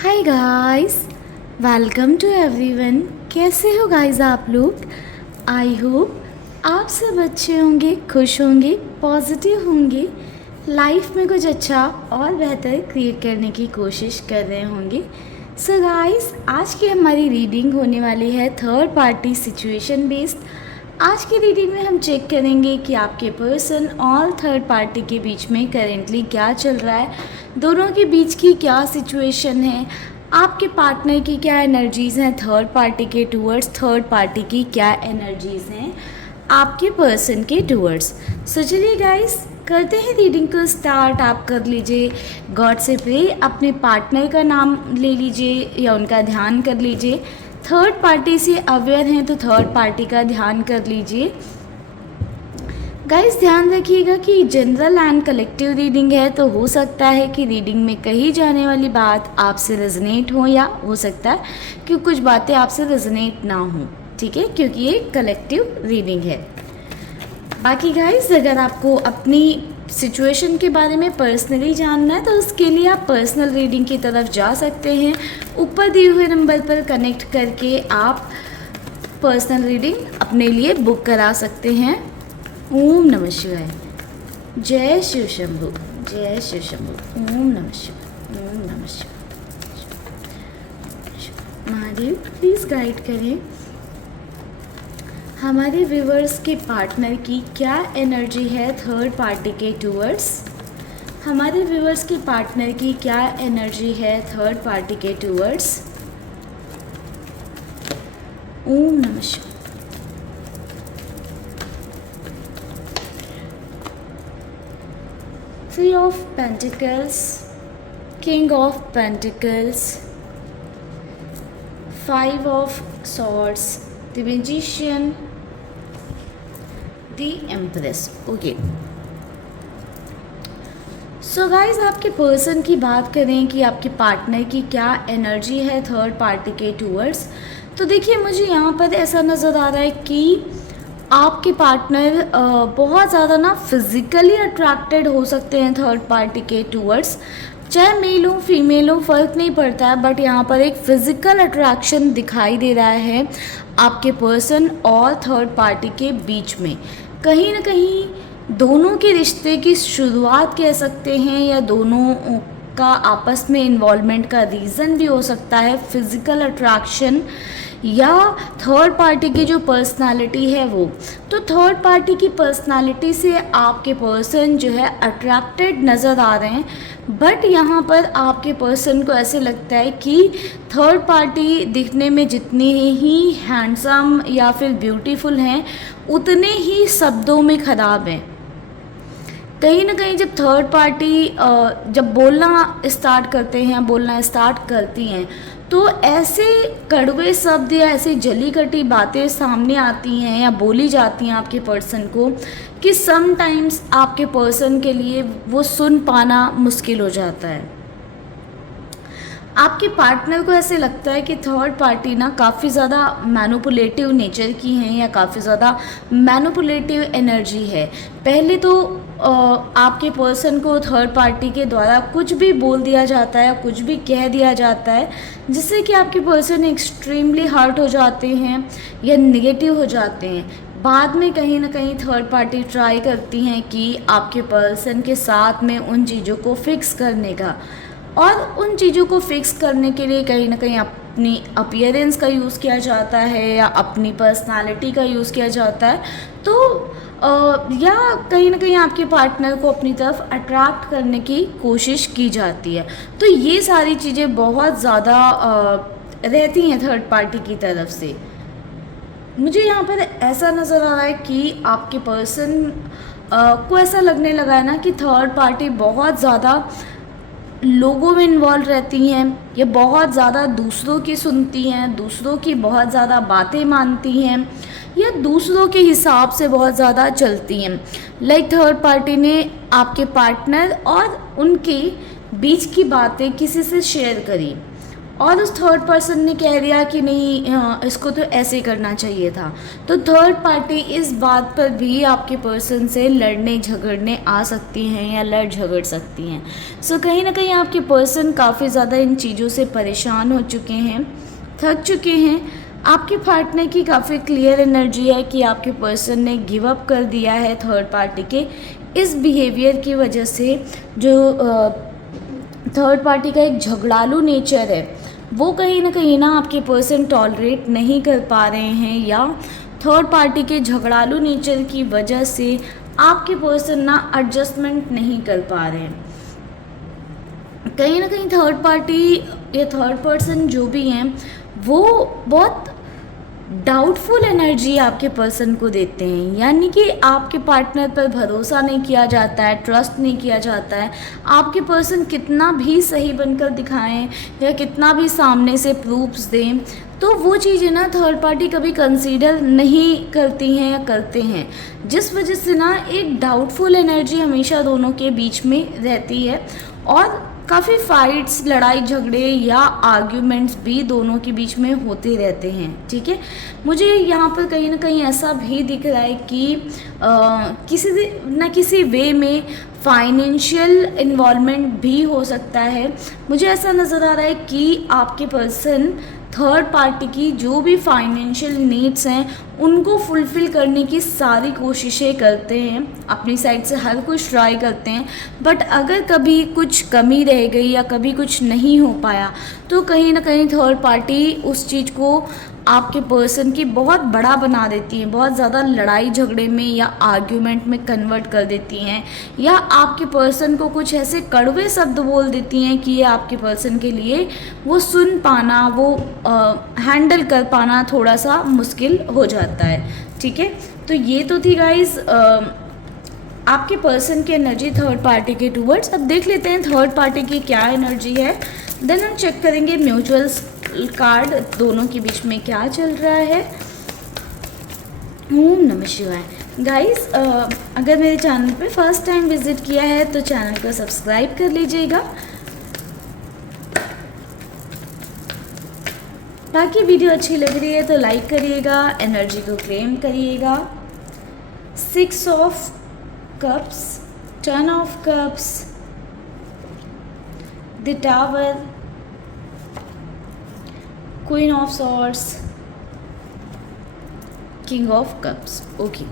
Hi guys, welcome to everyone. कैसे हो guys आप लोग? आई होप आप सब अच्छे होंगे, खुश होंगे, पॉजिटिव होंगे, लाइफ में कुछ अच्छा और बेहतर क्रिएट करने की कोशिश कर रहे होंगे। सो गाइस, आज की हमारी रीडिंग होने वाली है थर्ड पार्टी सिचुएशन बेस्ड। आज की रीडिंग में हम चेक करेंगे कि आपके पर्सन और थर्ड पार्टी के बीच में करेंटली क्या चल रहा है, दोनों के बीच की क्या सिचुएशन है, आपके पार्टनर की क्या एनर्जीज़ हैं थर्ड पार्टी के टूवर्ड्स, थर्ड पार्टी की क्या एनर्जीज़ हैं आपके पर्सन के टूवर्ड्स। सो चलिए गाइस, करते हैं रीडिंग को स्टार्ट। आप कर लीजिए गॉड से प्रे, अपने पार्टनर का नाम ले लीजिए या उनका ध्यान कर लीजिए। थर्ड पार्टी से अवेयर हैं तो थर्ड पार्टी का ध्यान कर लीजिए। गाइस ध्यान रखिएगा कि जनरल एंड कलेक्टिव रीडिंग है, तो हो सकता है कि रीडिंग में कही जाने वाली बात आपसे रेजोनेट हो या हो सकता है कि कुछ बातें आपसे रेजोनेट ना हो, ठीक है, क्योंकि ये कलेक्टिव रीडिंग है। बाकी गाइस, अगर आपको अपनी सिचुएशन के बारे में पर्सनली जानना है तो उसके लिए आप पर्सनल रीडिंग की तरफ जा सकते हैं। ऊपर दिए हुए नंबर पर कनेक्ट करके आप पर्सनल रीडिंग अपने लिए बुक करा सकते हैं। ओम नमः शिवाय। जय शिव शंभु, जय शिव शंभु। ओम नमः शिवाय, ओम नमः शिवाय। महादेव प्लीज़ गाइड करें हमारे व्यूवर्स के पार्टनर की क्या एनर्जी है थर्ड पार्टी के टूवर्ड्स। हमारे व्यूवर्स के पार्टनर की क्या एनर्जी है थर्ड पार्टी के टूवर्ड्स। ओम नमः शिवाय। Three of Pentacles, King of Pentacles, Five of Swords, The Magician, The Empress. Okay, so guys, आपके पर्सन की बात करें कि आपके पार्टनर की क्या एनर्जी है थर्ड पार्टी के टूवर्ड्स, तो देखिए मुझे यहाँ पर ऐसा नज़र आ रहा है कि आपके पार्टनर बहुत ज़्यादा ना फिज़िकली अट्रैक्टेड हो सकते हैं थर्ड पार्टी के टूवर्ड्स। चाहे मेल हो फीमेल हो फ़र्क नहीं पड़ता है, बट यहाँ पर एक फ़िज़िकल अट्रैक्शन दिखाई दे रहा है आपके पर्सन और थर्ड पार्टी के बीच में। कहीं ना कहीं दोनों के रिश्ते की शुरुआत कह सकते हैं, या दोनों का आपस में इन्वॉल्वमेंट का रीज़न भी हो सकता है फिज़िकल अट्रैक्शन, या थर्ड पार्टी की जो पर्सनालिटी है वो। तो थर्ड पार्टी की पर्सनालिटी से आपके पर्सन जो है अट्रैक्टेड नज़र आ रहे हैं, बट यहाँ पर आपके पर्सन को ऐसे लगता है कि थर्ड पार्टी दिखने में जितने ही हैंडसम या फिर ब्यूटीफुल हैं उतने ही शब्दों में ख़राब हैं। कहीं ना कहीं जब थर्ड पार्टी जब बोलना स्टार्ट करते हैं, बोलना स्टार्ट करती हैं, तो ऐसे कड़वे शब्द या ऐसी जली कटी बातें सामने आती हैं या बोली जाती हैं आपके पर्सन को कि समटाइम्स आपके पर्सन के लिए वो सुन पाना मुश्किल हो जाता है। आपके पार्टनर को ऐसे लगता है कि थर्ड पार्टी ना काफ़ी ज़्यादा मैनिपुलेटिव नेचर की हैं या काफ़ी ज़्यादा मैनिपुलेटिव एनर्जी है। पहले तो आपके पर्सन को थर्ड पार्टी के द्वारा कुछ भी बोल दिया जाता है, कुछ भी कह दिया जाता है, जिससे कि आपके पर्सन एक्सट्रीमली हर्ट हो जाते हैं या नेगेटिव हो जाते हैं। बाद में कहीं ना कहीं थर्ड पार्टी ट्राई करती हैं कि आपके पर्सन के साथ में उन चीज़ों को फिक्स करने का, और उन चीज़ों को फिक्स करने के लिए कहीं ना कहीं अपनी अपीयरेंस का यूज़ किया जाता है या अपनी पर्सनालिटी का यूज़ किया जाता है। तो या कहीं ना कहीं आपके पार्टनर को अपनी तरफ अट्रैक्ट करने की कोशिश की जाती है। तो ये सारी चीज़ें बहुत ज़्यादा रहती हैं थर्ड पार्टी की तरफ से। मुझे यहाँ पर ऐसा नज़र आ रहा है कि आपके पर्सन को ऐसा लगने लगा है ना कि थर्ड पार्टी बहुत ज़्यादा लोगों में इन्वॉल्व रहती हैं, ये बहुत ज़्यादा दूसरों की सुनती हैं, दूसरों की बहुत ज़्यादा बातें मानती हैं, या दूसरों के हिसाब से बहुत ज़्यादा चलती हैं। लाइक थर्ड पार्टी ने आपके पार्टनर और उनके बीच की बातें किसी से शेयर करी, और उस थर्ड पर्सन ने कह दिया कि नहीं इसको तो ऐसे करना चाहिए था, तो थर्ड पार्टी इस बात पर भी आपके पर्सन से लड़ने झगड़ने आ सकती हैं या लड़ झगड़ सकती हैं। सो कहीं ना कहीं आपके पर्सन काफ़ी ज़्यादा इन चीज़ों से परेशान हो चुके हैं, थक चुके हैं। आपके पार्टनर की काफ़ी क्लियर एनर्जी है कि आपके पर्सन ने गिव अप कर दिया है थर्ड पार्टी के इस बिहेवियर की वजह से। जो थर्ड पार्टी का एक झगड़ालू नेचर है वो कहीं ना आपके पर्सन टॉलरेट नहीं कर पा रहे हैं, या थर्ड पार्टी के झगड़ालू नेचर की वजह से आपके पर्सन ना एडजस्टमेंट नहीं कर पा रहे हैं। कहीं ना कहीं थर्ड पार्टी या थर्ड पर्सन जो भी हैं वो बहुत डाउटफुल एनर्जी आपके पर्सन को देते हैं, यानी कि आपके पार्टनर पर भरोसा नहीं किया जाता है, ट्रस्ट नहीं किया जाता है। आपके पर्सन कितना भी सही बनकर दिखाएं या कितना भी सामने से प्रूफ्स दें, तो वो चीज़ें ना थर्ड पार्टी कभी कंसीडर नहीं करती हैं या करते हैं, जिस वजह से ना एक डाउटफुल एनर्जी हमेशा दोनों के बीच में रहती है और काफ़ी फाइट्स, लड़ाई झगड़े या आर्ग्यूमेंट्स भी दोनों के बीच में होते रहते हैं। ठीक है, मुझे यहाँ पर कहीं ना कहीं ऐसा भी दिख रहा है कि किसी वे में फाइनेंशियल इन्वॉल्वमेंट भी हो सकता है। मुझे ऐसा नज़र आ रहा है कि आपके पर्सन थर्ड पार्टी की जो भी फाइनेंशियल नीड्स हैं उनको फुलफ़िल करने की सारी कोशिशें करते हैं, अपनी साइड से हर कुछ ट्राई करते हैं, बट अगर कभी कुछ कमी रह गई या कभी कुछ नहीं हो पाया तो कहीं ना कहीं थर्ड पार्टी उस चीज़ को आपके पर्सन की बहुत बड़ा बना देती हैं, बहुत ज़्यादा लड़ाई झगड़े में या आर्ग्यूमेंट में कन्वर्ट कर देती हैं, या आपके पर्सन को कुछ ऐसे कड़वे शब्द बोल देती हैं कि ये आपके पर्सन के लिए वो सुन पाना, वो हैंडल कर पाना थोड़ा सा मुश्किल हो जाता है। ठीक है, तो ये तो थी गाइस आपके पर्सन की एनर्जी थर्ड पार्टी के टूवर्ड्स। अब देख लेते हैं थर्ड पार्टी की क्या एनर्जी है, देन हम चेक करेंगे म्यूचुअल्स कार्ड दोनों के बीच में क्या चल रहा है। ओम नमः शिवाय। गाइस अगर मेरे चैनल पे फर्स्ट टाइम विजिट किया है तो चैनल को सब्सक्राइब कर लीजिएगा, बाकी वीडियो अच्छी लग रही है तो लाइक करिएगा, एनर्जी को क्लेम करिएगा। 6 of cups, 10 of cups, the tower, queen of swords, king of cups. Okay,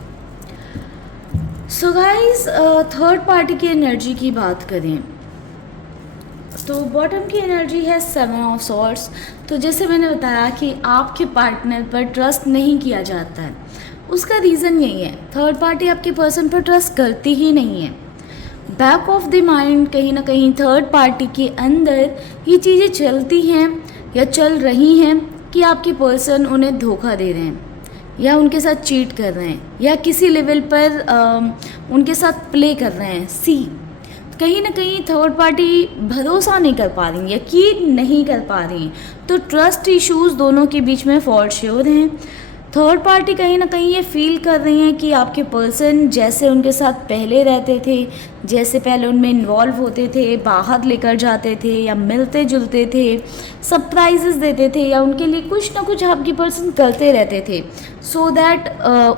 so guys third party की एनर्जी की बात करें तो बॉटम की एनर्जी है 7 ऑफ सॉर्ड्स। तो जैसे मैंने बताया कि आपके पार्टनर पर ट्रस्ट नहीं किया जाता है, उसका रीज़न यही है, थर्ड पार्टी आपके पर्सन पर ट्रस्ट करती ही नहीं है। बैक ऑफ द माइंड कहीं ना कहीं थर्ड पार्टी के अंदर ये चीज़ें चलती हैं या चल रही हैं कि आपके पर्सन उन्हें धोखा दे रहे हैं या उनके साथ चीट कर रहे हैं या किसी लेवल पर उनके साथ प्ले कर रहे हैं। कहीं ना कहीं थर्ड पार्टी भरोसा नहीं कर पा रही, यकीन नहीं कर पा रही, तो ट्रस्ट इश्यूज़ दोनों के बीच में फॉर श्योर हैं। थर्ड पार्टी कहीं ना कहीं ये फील कर रही हैं कि आपके पर्सन जैसे उनके साथ पहले रहते थे, जैसे पहले उनमें इन्वॉल्व होते थे, बाहर लेकर जाते थे या मिलते जुलते थे, सरप्राइजेस देते थे या उनके लिए कुछ ना कुछ आपके पर्सन करते रहते थे, सो दैट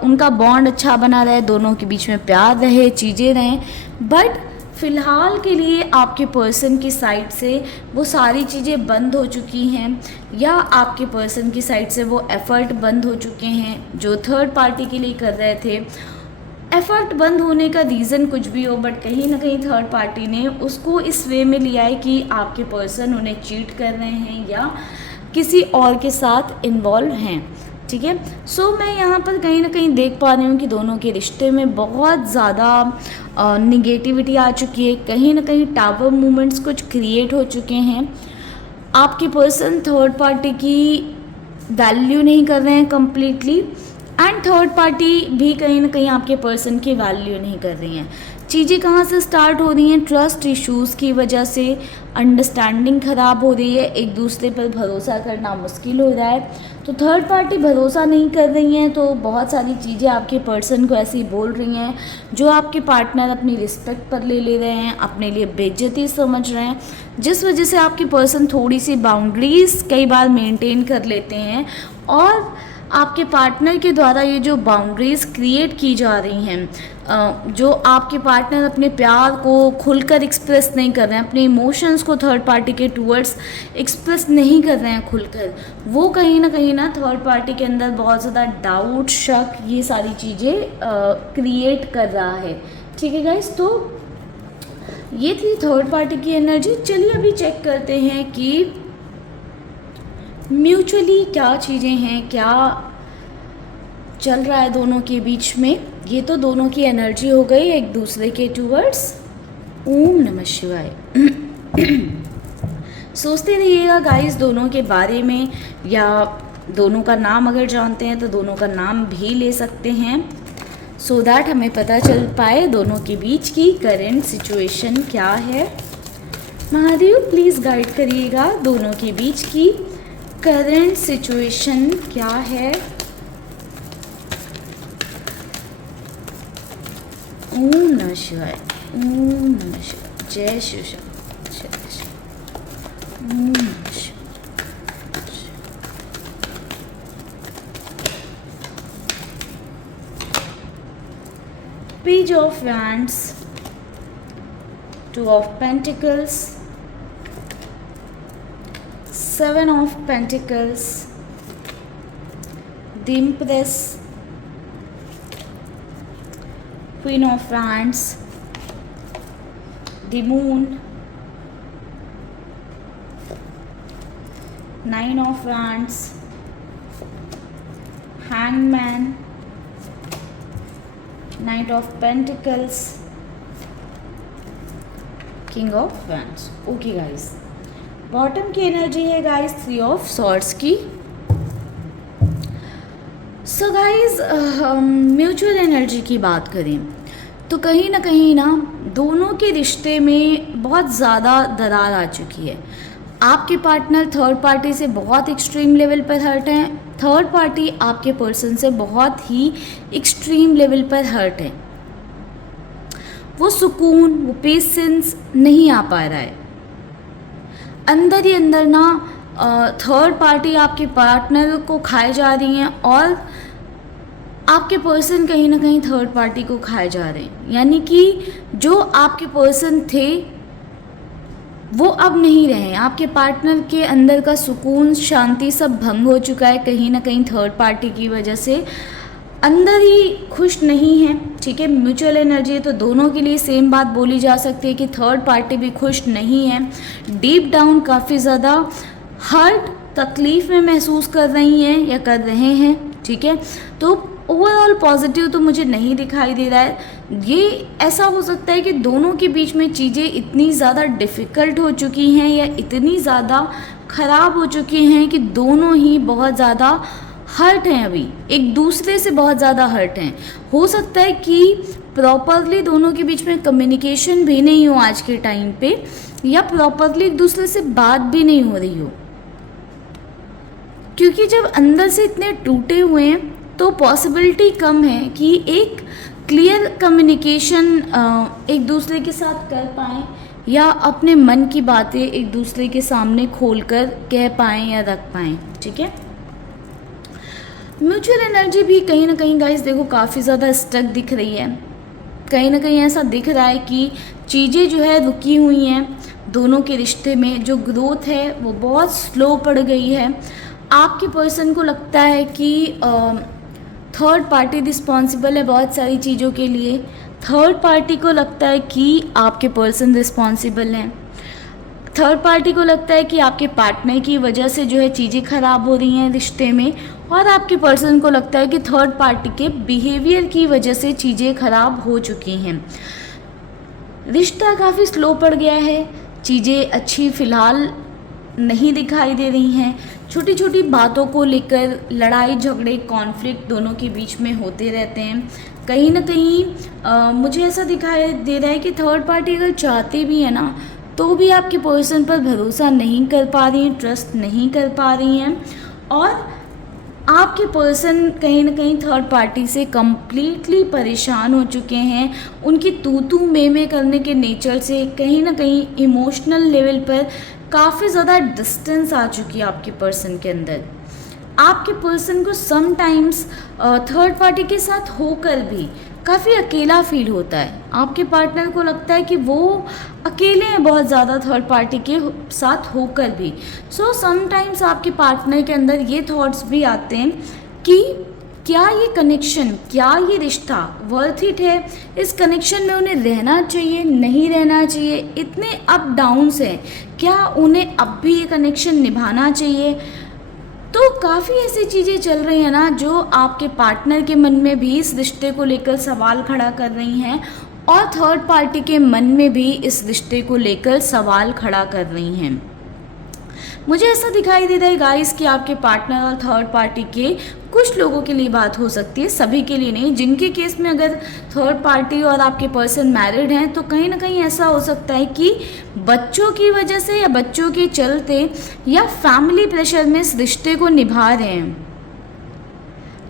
उनका बॉन्ड अच्छा बना रहे, दोनों के बीच में प्यार रहे, चीज़ें रहें। बट फ़िलहाल के लिए आपके पर्सन की साइड से वो सारी चीज़ें बंद हो चुकी हैं, या आपके पर्सन की साइड से वो एफ़र्ट बंद हो चुके हैं जो थर्ड पार्टी के लिए कर रहे थे। एफ़र्ट बंद होने का रीज़न कुछ भी हो, बट कहीं ना कहीं थर्ड पार्टी ने उसको इस वे में लिया है कि आपके पर्सन उन्हें चीट कर रहे हैं या किसी और के साथ इन्वॉल्व हैं। ठीक है, सो मैं यहाँ पर कहीं ना कहीं देख पा रही हूँ कि दोनों के रिश्ते में बहुत ज़्यादा निगेटिविटी आ चुकी है, कहीं ना कहीं टावर मूवमेंट्स कुछ क्रिएट हो चुके हैं। आपके पर्सन थर्ड पार्टी की वैल्यू नहीं कर रहे हैं कम्प्लीटली, एंड थर्ड पार्टी भी कहीं ना कहीं आपके पर्सन की वैल्यू नहीं कर रही हैं। चीज़ें कहाँ से स्टार्ट हो रही हैं? ट्रस्ट इश्यूज़ की वजह से अंडरस्टैंडिंग ख़राब हो रही है, एक दूसरे पर भरोसा करना मुश्किल हो रहा है। तो थर्ड पार्टी भरोसा नहीं कर रही हैं, तो बहुत सारी चीज़ें आपके पर्सन को ऐसी बोल रही हैं जो आपके पार्टनर अपनी रिस्पेक्ट पर ले रहे हैं, अपने लिए बेइज्जती समझ रहे हैं, जिस वजह से आपके पर्सन थोड़ी सी बाउंड्रीज़ कई बार मेंटेन कर लेते हैं। और आपके पार्टनर के द्वारा ये जो बाउंड्रीज़ क्रिएट की जा रही हैं, जो आपके पार्टनर अपने प्यार को खुलकर एक्सप्रेस नहीं कर रहे हैं, अपने इमोशंस को थर्ड पार्टी के टूवर्ड्स एक्सप्रेस नहीं कर रहे हैं खुलकर, वो कहीं ना थर्ड पार्टी के अंदर बहुत ज़्यादा डाउट, शक, ये सारी चीज़ें क्रिएट कर रहा है। ठीक है गाइस, तो ये थी थर्ड पार्टी की एनर्जी। चलिए अभी चेक करते हैं कि म्यूचुअली क्या चीज़ें हैं, क्या चल रहा है दोनों के बीच में। ये तो दोनों की एनर्जी हो गई एक दूसरे के टूवर्ड्स। ओम नमः शिवाय। सोचते रहिएगा गाइस दोनों के बारे में, या दोनों का नाम अगर जानते हैं तो दोनों का नाम भी ले सकते हैं, सो दैट हमें पता चल पाए दोनों के बीच की करेंट सिचुएशन क्या है। महादेव प्लीज़ गाइड करिएगा दोनों के बीच की करंट सिचुएशन क्या है। ओम नमः शिवाय, ओम नमः शिवाय, जय शिव शंकर, जय शिव, ओम नमः शिवाय। Page of wands, two of pentacles, Seven of Pentacles, the Empress, Queen of Wands, the Moon, Nine of Wands, Hangman, Knight of Pentacles, King of Wands. Okay guys, bottom की एनर्जी है गाइस थ्री ऑफ सॉर्ड्स की। So guys mutual energy की बात करें तो कहीं ना दोनों के रिश्ते में बहुत ज़्यादा दरार आ चुकी है। आपके पार्टनर थर्ड पार्टी से बहुत एक्सट्रीम लेवल पर हर्ट हैं, थर्ड पार्टी आपके पर्सन से बहुत ही एक्सट्रीम लेवल पर हर्ट है। वो सुकून, वो पेशेंस नहीं आ पा रहा है। अंदर ही अंदर ना थर्ड पार्टी आपके पार्टनर को खाए जा रही हैं, और आपके पर्सन कहीं ना कहीं थर्ड पार्टी को खाए जा रहे हैं। यानी कि जो आपके पर्सन थे वो अब नहीं रहे। आपके पार्टनर के अंदर का सुकून, शांति सब भंग हो चुका है कहीं ना कहीं थर्ड पार्टी की वजह से। अंदर ही खुश नहीं है। ठीक है, म्यूचुअल एनर्जी है तो दोनों के लिए सेम बात बोली जा सकती है कि थर्ड पार्टी भी खुश नहीं है। डीप डाउन काफ़ी ज़्यादा हर्ट, तकलीफ़ में महसूस कर रही हैं या कर रहे हैं। ठीक है, तो ओवरऑल पॉजिटिव तो मुझे नहीं दिखाई दे रहा है। ये ऐसा हो सकता है कि दोनों के बीच में चीज़ें इतनी ज़्यादा डिफ़िकल्ट हो चुकी हैं या इतनी ज़्यादा ख़राब हो चुकी हैं कि दोनों ही बहुत ज़्यादा हर्ट हैं, अभी एक दूसरे से बहुत ज़्यादा हर्ट हैं। हो सकता है कि प्रॉपरली दोनों के बीच में कम्युनिकेशन भी नहीं हो आज के टाइम पे, या प्रॉपरली एक दूसरे से बात भी नहीं हो रही हो, क्योंकि जब अंदर से इतने टूटे हुए हैं तो पॉसिबिलिटी कम है कि एक क्लियर कम्युनिकेशन एक दूसरे के साथ कर पाएँ या अपने मन की बातें एक दूसरे के सामने खोलकर कह पाएँ या रख पाएँ। ठीक है, म्यूचुअल एनर्जी भी कहीं ना कहीं गाइस देखो काफ़ी ज़्यादा स्टक दिख रही है। कहीं ना कहीं ऐसा दिख रहा है कि चीज़ें जो है रुकी हुई हैं दोनों के रिश्ते में, जो ग्रोथ है वो बहुत स्लो पड़ गई है। आपके पर्सन को लगता है कि थर्ड पार्टी रिस्पॉन्सिबल है बहुत सारी चीज़ों के लिए, थर्ड पार्टी को लगता है कि आपके पर्सन रिस्पॉन्सिबल हैं, थर्ड पार्टी को लगता है कि आपके पार्टनर की वजह से जो है चीज़ें ख़राब हो रही हैं रिश्ते में, और आपके पर्सन को लगता है कि थर्ड पार्टी के बिहेवियर की वजह से चीज़ें ख़राब हो चुकी हैं। रिश्ता काफ़ी स्लो पड़ गया है, चीज़ें अच्छी फ़िलहाल नहीं दिखाई दे रही हैं। छोटी छोटी बातों को लेकर लड़ाई झगड़े, कॉन्फ्लिक्ट दोनों के बीच में होते रहते हैं। कहीं ना कहीं मुझे ऐसा दिखाई दे रहा है कि थर्ड पार्टी अगर चाहते भी है ना तो भी आपके पर्सन पर भरोसा नहीं कर पा रही हैं, ट्रस्ट नहीं कर पा रही हैं, और आपके पर्सन कहीं ना कहीं थर्ड पार्टी से कम्प्लीटली परेशान हो चुके हैं। उनकी तू में करने के नेचर से कहीं ना कहीं इमोशनल लेवल पर काफ़ी ज़्यादा डिस्टेंस आ चुकी है आपके पर्सन के अंदर। आपके पर्सन को समटाइम्स थर्ड पार्टी के साथ होकर भी काफ़ी अकेला फील होता है। आपके पार्टनर को लगता है कि वो अकेले हैं बहुत ज़्यादा थर्ड पार्टी के साथ होकर भी। सो समटाइम्स आपके पार्टनर के अंदर ये थॉट्स भी आते हैं कि क्या ये कनेक्शन, क्या ये रिश्ता वर्थ इट है, इस कनेक्शन में उन्हें रहना चाहिए, नहीं रहना चाहिए, इतने अप डाउन्स हैं, क्या उन्हें अब भी ये कनेक्शन निभाना चाहिए। तो काफ़ी ऐसी चीज़ें चल रही हैं ना जो आपके पार्टनर के मन में भी इस रिश्ते को लेकर सवाल खड़ा कर रही हैं और थर्ड पार्टी के मन में भी इस रिश्ते को लेकर सवाल खड़ा कर रही हैं। मुझे ऐसा दिखाई दे रहा है गाइस कि आपके पार्टनर और थर्ड पार्टी के कुछ लोगों के लिए बात हो सकती है, सभी के लिए नहीं। जिनके केस में अगर थर्ड पार्टी और आपके पर्सन मैरिड हैं तो कहीं ना कहीं ऐसा हो सकता है कि बच्चों की वजह से या बच्चों के चलते या फैमिली प्रेशर में इस रिश्ते को निभा रहे हैं,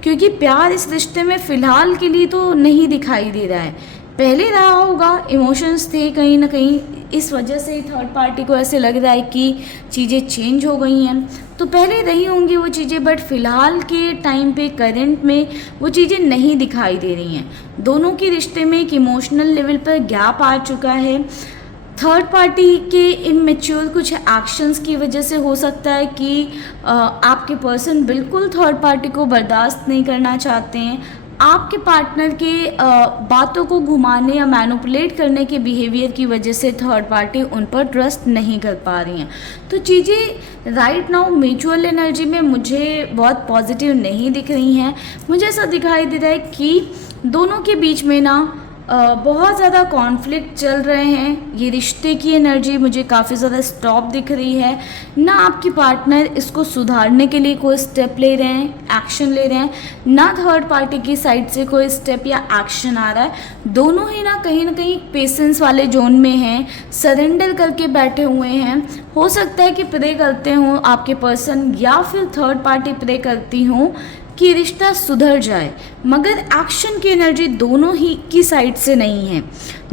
क्योंकि प्यार इस रिश्ते में फ़िलहाल के लिए तो नहीं दिखाई दे रहा है। पहले रहा होगा, इमोशंस थे कहीं ना कहीं, इस वजह से ही थर्ड पार्टी को ऐसे लग रहा है कि चीज़ें चेंज हो गई हैं। तो पहले रही होंगी वो चीज़ें, बट फ़िलहाल के टाइम पे करंट में वो चीज़ें नहीं दिखाई दे रही हैं। दोनों के रिश्ते में एक इमोशनल लेवल पर गैप आ चुका है। थर्ड पार्टी के इमेच्योर कुछ एक्शंस की वजह से हो सकता है कि आपके पर्सन बिल्कुल थर्ड पार्टी को बर्दाश्त नहीं करना चाहते हैं। आपके पार्टनर के बातों को घुमाने या मैनिपुलेट करने के बिहेवियर की वजह से थर्ड पार्टी उन पर ट्रस्ट नहीं कर पा रही हैं। तो चीज़ें राइट नाउ म्यूचुअल एनर्जी में मुझे बहुत पॉजिटिव नहीं दिख रही हैं। मुझे ऐसा दिखाई दे रहा है कि दोनों के बीच में ना बहुत ज़्यादा कॉन्फ्लिक्ट चल रहे हैं। ये रिश्ते की एनर्जी मुझे काफ़ी ज़्यादा स्टॉप दिख रही है। ना आपके पार्टनर इसको सुधारने के लिए कोई स्टेप ले रहे हैं, एक्शन ले रहे हैं, ना थर्ड पार्टी की साइड से कोई स्टेप या एक्शन आ रहा है। दोनों ही ना कहीं पेशेंस वाले जोन में हैं, सरेंडर करके बैठे हुए हैं। हो सकता है कि प्रे करते हों आपके पर्सन या फिर थर्ड पार्टी प्रे करती हों कि रिश्ता सुधर जाए, मगर एक्शन की एनर्जी दोनों ही की साइड से नहीं है।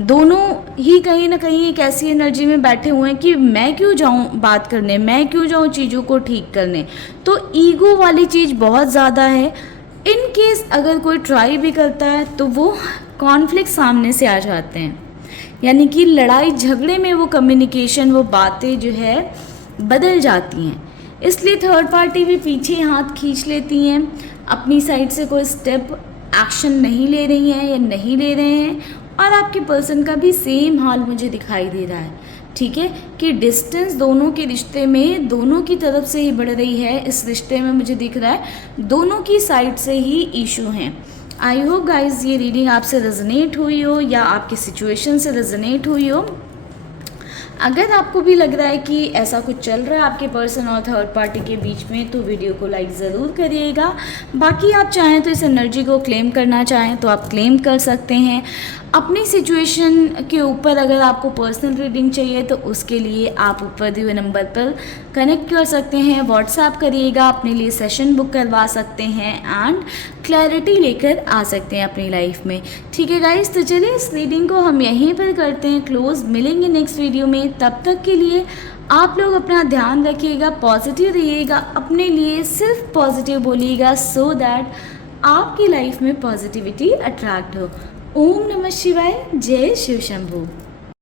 दोनों ही कहीं ना कहीं एक ऐसी एनर्जी में बैठे हुए हैं कि मैं क्यों जाऊं बात करने, मैं क्यों जाऊं चीज़ों को ठीक करने। तो ईगो वाली चीज़ बहुत ज़्यादा है। इन केस अगर कोई ट्राई भी करता है तो वो कॉन्फ्लिक्ट सामने से आ जाते हैं, यानी कि लड़ाई झगड़े में वो कम्युनिकेशन, वो बातें जो है बदल जाती हैं। इसलिए थर्ड पार्टी भी पीछे हाथ खींच लेती हैं, अपनी साइड से कोई स्टेप एक्शन नहीं ले रही हैं या नहीं ले रहे हैं। और आपके पर्सन का भी सेम हाल मुझे दिखाई दे रहा है, ठीक है, कि डिस्टेंस दोनों के रिश्ते में दोनों की तरफ से ही बढ़ रही है। इस रिश्ते में मुझे दिख रहा है दोनों की साइड से ही इशू हैं। आई होप गाइज ये रीडिंग आपसे रेजोनेट हुई हो या आपकी सिचुएशन से रेजोनेट हुई हो। अगर आपको भी लग रहा है कि ऐसा कुछ चल रहा है आपके पर्सन और थर्ड पार्टी के बीच में तो वीडियो को लाइक ज़रूर करिएगा। बाकी आप चाहें तो इस एनर्जी को क्लेम करना चाहें तो आप क्लेम कर सकते हैं। अपनी सिचुएशन के ऊपर अगर आपको पर्सनल रीडिंग चाहिए तो उसके लिए आप ऊपर दिए हुए नंबर पर कनेक्ट कर सकते हैं, व्हाट्सएप करिएगा, अपने लिए सेशन बुक करवा सकते हैं एंड क्लैरिटी लेकर आ सकते हैं अपनी लाइफ में। ठीक है गाइस, तो चलिए इस रीडिंग को हम यहीं पर करते हैं क्लोज। मिलेंगे नेक्स्ट वीडियो में, तब तक के लिए आप लोग अपना ध्यान रखिएगा, पॉजिटिव रहिएगा, अपने लिए सिर्फ पॉजिटिव बोलिएगा सो दैट आपकी लाइफ में पॉजिटिविटी अट्रैक्ट हो। ओम नमः शिवाय, जय शिव शंभू।